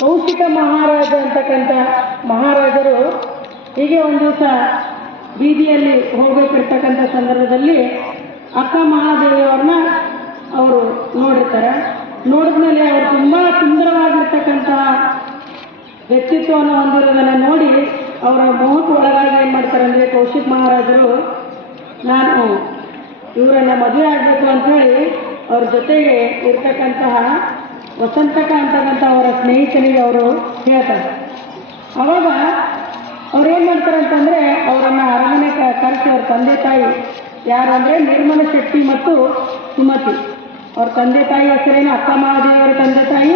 ಕೌಶಿಕ ಮಹಾರಾಜ ಅಂತಕ್ಕಂಥ ಮಹಾರಾಜರು ಹೀಗೆ ಒಂದು ದಿವಸ ಬೀದಿಯಲ್ಲಿ ಹೋಗಬೇಕಿರ್ತಕ್ಕಂಥ ಸಂದರ್ಭದಲ್ಲಿ ಅಕ್ಕ ಮಹಾದೇವಿಯವ್ರನ್ನ ಅವರು ನೋಡಿರ್ತಾರೆ. ನೋಡಿದ್ಮೇಲೆ ಅವರು ತುಂಬ ಸುಂದರವಾಗಿರ್ತಕ್ಕಂತಹ ವ್ಯಕ್ತಿತ್ವವನ್ನು ಹೊಂದಿರೋದನ್ನು ನೋಡಿ ಅವರ ಮೋಹಕ್ಕೆ ಒಳಗಾಗಿ ಏನು ಮಾಡ್ತಾರೆ ಅಂದರೆ ಕೌಶಿಕ್ ಮಹಾರಾಜರು ನಾನು ಇವರನ್ನು ಮದುವೆ ಆಗಬೇಕು ಅಂಥೇಳಿ ಅವ್ರ ಜೊತೆಗೆ ಇರ್ತಕ್ಕಂತಹ ವಸಂತಕ ಅಂತಕ್ಕಂಥ ಅವರ ಸ್ನೇಹಿತನಿಗೆ ಅವರು ಹೇಳ್ತಾರೆ. ಆವಾಗ ಅವ್ರು ಏನು ಮಾಡ್ತಾರೆ ಅಂತಂದರೆ ಅವರನ್ನು ಅರಮನೆ ಕರೆಸಿ ಅವ್ರ ತಂದೆ ತಾಯಿ ಯಾರು ಅಂದರೆ ನಿರ್ಮಲ ಶೆಟ್ಟಿ ಮತ್ತು ಸುಮತಿ, ಅವ್ರ ತಂದೆ ತಾಯಿ ಹೆಸರೇನು ಅಕ್ಕ ಮಹಾದೇವಿಯವರ ತಂದೆ ತಾಯಿ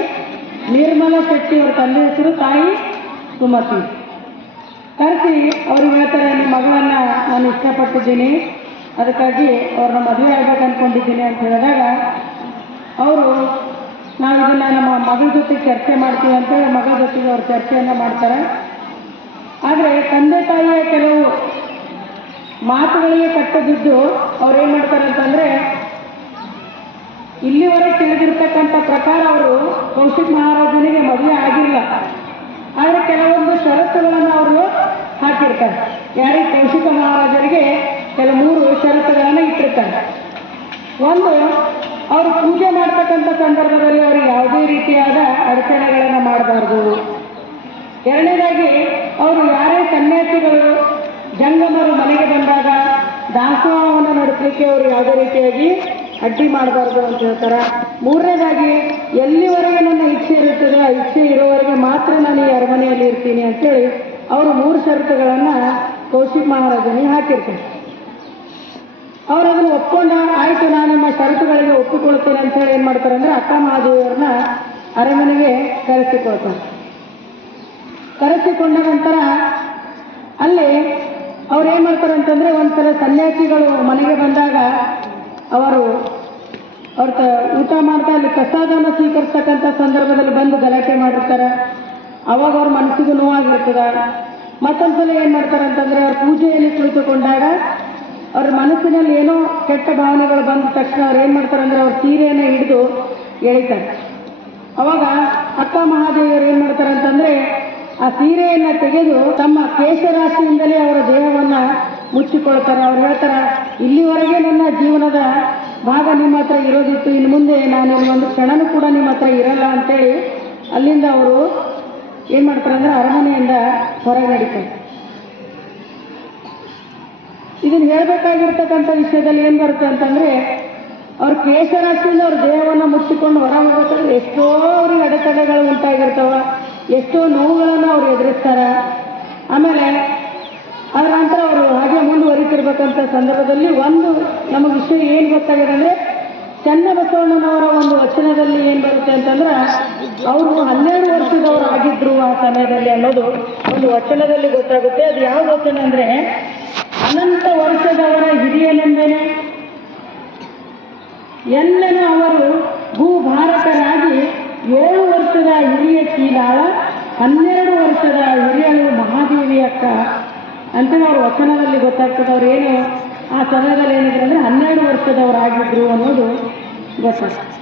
ನಿರ್ಮಲ ಶೆಟ್ಟಿ, ಅವ್ರ ತಂದೆ ಹೆಸರು ತಾಯಿ ಸುಮತಿ. ಕರೆಸಿ ಅವ್ರಿಗೆ ಹೇಳ್ತಾರೆ, ನಿಮ್ಮ ಮಗಳನ್ನು ನಾನು ಇಷ್ಟಪಟ್ಟಿದ್ದೀನಿ, ಅದಕ್ಕಾಗಿ ಅವ್ರನ್ನ ಮದುವೆ ಆಗ್ಬೇಕು ಅಂದ್ಕೊಂಡಿದ್ದೀನಿ ಅಂತ ಹೇಳಿದಾಗ ಅವರು ನಾವು ಇದನ್ನು ನಮ್ಮ ಮಗಳ ಜೊತೆಗೆ ಚರ್ಚೆ ಮಾಡ್ತೀವಿ ಅಂತೇಳಿ ಮಗಳ ಜೊತೆಗೆ ಅವ್ರು ಚರ್ಚೆಯನ್ನು ಮಾಡ್ತಾರೆ. ಆದರೆ ತಂದೆ ತಾಯಿಯ ಕೆಲವು ಮಾತುಗಳಿಗೆ ಕಟ್ಟಬಿದ್ದು ಅವ್ರು ಏನು ಮಾಡ್ತಾರೆ ಅಂತಂದರೆ ಇಲ್ಲಿವರೆಗೆ ತಿಳಿದಿರ್ತಕ್ಕಂಥ ಪ್ರಕಾರ ಅವರು ಕೌಶಿಕ್ ಮಹಾರಾಜನಿಗೆ ಮದುವೆ ಆಗಿಲ್ಲ. ಆದರೆ ಕೆಲವೊಂದು ಷರತ್ತುಗಳನ್ನು ಅವರು ಹಾಕಿರ್ತಾರೆ. ಯಾರಿಗೆ ಕೌಶಿಕ ಮಹಾರಾಜರಿಗೆ ಕೆಲವು 3 ಷರತ್ತುಗಳನ್ನು ಇಟ್ಟಿರ್ತಾರೆ. ಒಂದು, ಅವರು ಪೂಜೆ ಮಾಡ್ತಕ್ಕಂಥ ಸಂದರ್ಭದಲ್ಲಿ ಅವರು ಯಾವುದೇ ರೀತಿಯಾದ ಅಡಚಣೆಗಳನ್ನು ಮಾಡಬಾರ್ದು. ಎರಡನೇದಾಗಿ ಅವರು ಯಾರೇ ಸನ್ಯಾಸಿಗಳು ಜಂಗಮರು ಮನೆಗೆ ಬಂದಾಗ ದಾಸೋಹವನ್ನು ನಡೆಸಲಿಕ್ಕೆ ಅವರು ಯಾವುದೇ ರೀತಿಯಾಗಿ ಅಡ್ಡಿ ಮಾಡಬಾರ್ದು ಅಂತ ಹೇಳ್ತಾರೆ. ಮೂರನೇದಾಗಿ ಎಲ್ಲಿವರೆಗೆ ನನ್ನ ಇಚ್ಛೆ ಇರುತ್ತದೆ ಆ ಇಚ್ಛೆ ಇರೋವರೆಗೆ ಮಾತ್ರ ನಾನು ಈ ಅರಮನೆಯಲ್ಲಿ ಇರ್ತೀನಿ ಅಂತೇಳಿ ಅವರು 3 ಷರತ್ತುಗಳನ್ನು ಕೌಶಿಕ್ ಮಹಾರಾಜನಿಗೆ ಹಾಕಿರ್ತಾರೆ. ಅವರು ಅದನ್ನು ಒಪ್ಕೊಂಡ ಆಯಿತು ನಾನು ನಿಮ್ಮ ಷರತ್ತುಗಳಿಗೆ ಒಪ್ಪಿಕೊಳ್ತೇನೆ ಅಂತೇಳಿ ಏನು ಮಾಡ್ತಾರೆ ಅಂದರೆ ಅಕ್ಕ ಮಹಾದೇವಿಯವ್ರನ್ನ ಅರಮನೆಗೆ ಕರೆಸಿಕೊಳ್ತಾರೆ. ಕರೆಸಿಕೊಂಡ ನಂತರ ಅಲ್ಲಿ ಅವ್ರು ಏನು ಮಾಡ್ತಾರೆ ಅಂತಂದರೆ ಒಂದ್ಸಲ ಸನ್ಯಾಸಿಗಳು ಮನೆಗೆ ಬಂದಾಗ ಅವರು ಊಟ ಮಾಡ್ತಾ ಅಲ್ಲಿ ಪ್ರಸಾದನ ಸ್ವೀಕರಿಸ್ತಕ್ಕಂಥ ಸಂದರ್ಭದಲ್ಲಿ ಬಂದು ಗಲಾಟೆ ಮಾಡಿರ್ತಾರೆ. ಅವಾಗ ಅವ್ರ ಮನಸ್ಸಿಗೂ ನೋವಾಗಿರ್ತದೆ. ಮತ್ತೊಂದ್ಸಲ ಏನು ಮಾಡ್ತಾರೆ ಅಂತಂದರೆ ಅವ್ರ ಪೂಜೆಯಲ್ಲಿ ಕುಳಿತುಕೊಂಡಾಗ ಅವ್ರ ಮನಸ್ಸಿನಲ್ಲಿ ಏನೋ ಕೆಟ್ಟ ಭಾವನೆಗಳು ಬಂದ ತಕ್ಷಣ ಅವ್ರು ಏನು ಮಾಡ್ತಾರೆ ಅಂದರೆ ಅವ್ರ ಸೀರೆಯನ್ನು ಹಿಡಿದು ಎಳಿತಾರೆ. ಅವಾಗ ಅಕ್ಕ ಮಹಾದೇವಿಯವರು ಏನು ಮಾಡ್ತಾರೆ ಅಂತಂದರೆ ಆ ಸೀರೆಯನ್ನು ತೆಗೆದು ತಮ್ಮ ಕೇಶರಾಶಿಯಿಂದಲೇ ಅವರ ದೇಹವನ್ನು ಮುಚ್ಚಿಕೊಳ್ತಾರೆ. ಅವ್ರು ಹೇಳ್ತಾರೆ, ಇಲ್ಲಿವರೆಗೆ ನನ್ನ ಜೀವನದ ಭಾಗ ನಿಮ್ಮ ಹತ್ರ ಇರೋದಿತ್ತು, ಇನ್ನು ಮುಂದೆ ನಾನು ಒಂದು ಕ್ಷಣನೂ ಕೂಡ ನಿಮ್ಮ ಹತ್ರ ಇರಲ್ಲ ಅಂತೇಳಿ ಅಲ್ಲಿಂದ ಅವರು ಏನು ಮಾಡ್ತಾರೆ ಅಂದರೆ ಅರಮನೆಯಿಂದ ಹೊರಗೆ ನಡೀತಾರೆ. ಇದನ್ನು ಹೇಳಬೇಕಾಗಿರ್ತಕ್ಕಂಥ ವಿಷಯದಲ್ಲಿ ಏನು ಬರುತ್ತೆ ಅಂತಂದರೆ ಅವ್ರ ಕೇಶರಾಶಿಯಿಂದ ಅವ್ರ ದೇಹವನ್ನು ಮುಚ್ಚಿಕೊಂಡು ಹೊರ ಹೋಗ್ಬೇಕಾದ್ರೆ ಎಷ್ಟೋ ಅವ್ರಿಗೆ ಅಡೆತಡೆಗಳು ಉಂಟಾಗಿರ್ತಾವ, ಎಷ್ಟೋ ನೋವುಗಳನ್ನು ಅವ್ರು ಎದುರಿಸ್ತಾರೆ. ಆಮೇಲೆ ಅದರ ನಂತರ ಅವರು ಹಾಗೆ ಮುಂದುವರಿತಿರ್ಬೇಕಂತ ಸಂದರ್ಭದಲ್ಲಿ ಒಂದು ನಮಗೆ ವಿಷಯ ಏನು ಗೊತ್ತಾಗಿದೆ ಅಂದರೆ ಚನ್ನಬಸವಣ್ಣನವರ ಒಂದು ವಚನದಲ್ಲಿ ಏನು ಬರುತ್ತೆ ಅಂತಂದ್ರೆ ಅವರು 12 ವರ್ಷದವರು ಆಗಿದ್ರು ಆ ಸಮಯದಲ್ಲಿ ಅನ್ನೋದು ಒಂದು ವಚನದಲ್ಲಿ ಗೊತ್ತಾಗುತ್ತೆ. ಅದು ಯಾವ ವಚನ ಅಂದರೆ ಅನಂತ ವರ್ಷದವರ ಹಿರಿಯನೆಂದೇನೆ ಎಲ್ಲನೂ ಅವರು ಭೂಭಾರತರಾಗಿ 7 ವರ್ಷದ ಹಿರಿಯ ಚೀಲಾಳ 12 ವರ್ಷದ ಹಿರಿಯಳು ಮಹಾದೇವಿ ಅಕ್ಕ ಅಂತೇಳಿ ಅವ್ರ ವಚನದಲ್ಲಿ ಗೊತ್ತಾಗ್ತದೆ. ಅವ್ರು ಏನು ಆ ಸಮಯದಲ್ಲಿ ಏನಿದ್ರು ಅಂದರೆ 12 ವರ್ಷದವರಾಗಿದ್ರು ಅನ್ನೋದು ಗೊತ್ತಾಗ್ತದೆ.